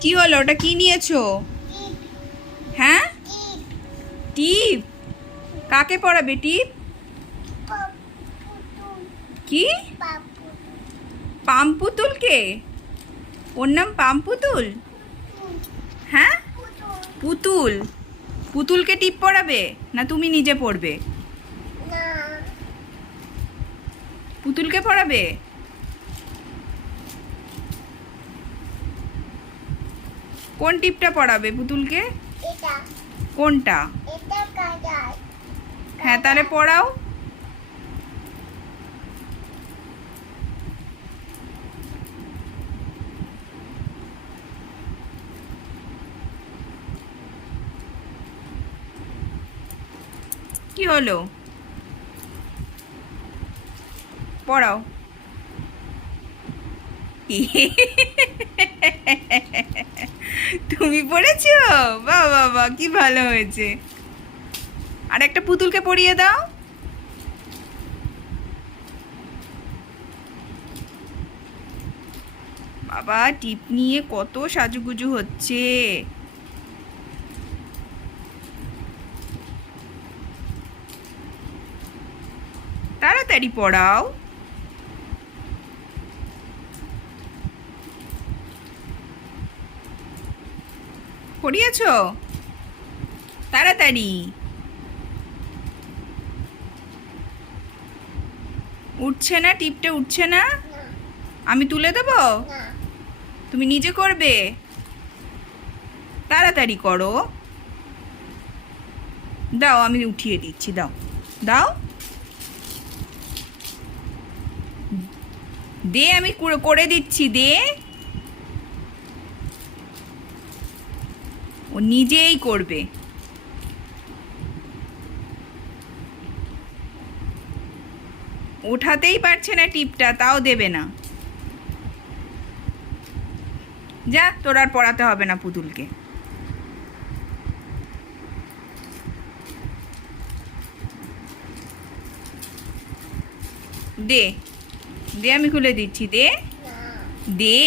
কি হলো? ওটা কি নিয়েছো? হ্যাঁ, টিপ। কাকে পড়াবে টিপ? কি? পামপুতুলকে? ওর নাম পামপুতুল? হ্যাঁ, পুতুল। পুতুলকে টিপ পড়াবে না তুমি নিজে পড়বে? পুতুলকে পড়াবে? কোন টিপটা পড়াবে পুতুলকে? কোনটা? হ্যাঁ, তাহলে পড়াও। কি হলো? পড়াও। তুমি পড়েছো? বাহ বাহ বাহ, কি ভালো হয়েছে। আর একটা পুতুলকে পরিয়ে দাও। বাবা, টিপ নিয়ে কত সাজুগুজু হচ্ছে। তাড়াতাড়ি পড়াও। পড়িয়েছো? তাড়াতাড়ি। উঠছে না, টিপটা উঠছে না। আমি তুলে দেবো? তুমি নিজে করবে? তাড়াতাড়ি করো। দাও, আমি উঠিয়ে দিচ্ছি, দাও। দাও। দে, আমি করে দিচ্ছি, দে। ও নিজেই করবে। ওঠাতেই পারছে না টিপটা, তাও দেবে না। যা, তোর আর পড়াতে হবে না পুতুলকে। দে, দে, আমি খুলে দিচ্ছি, দে। দে।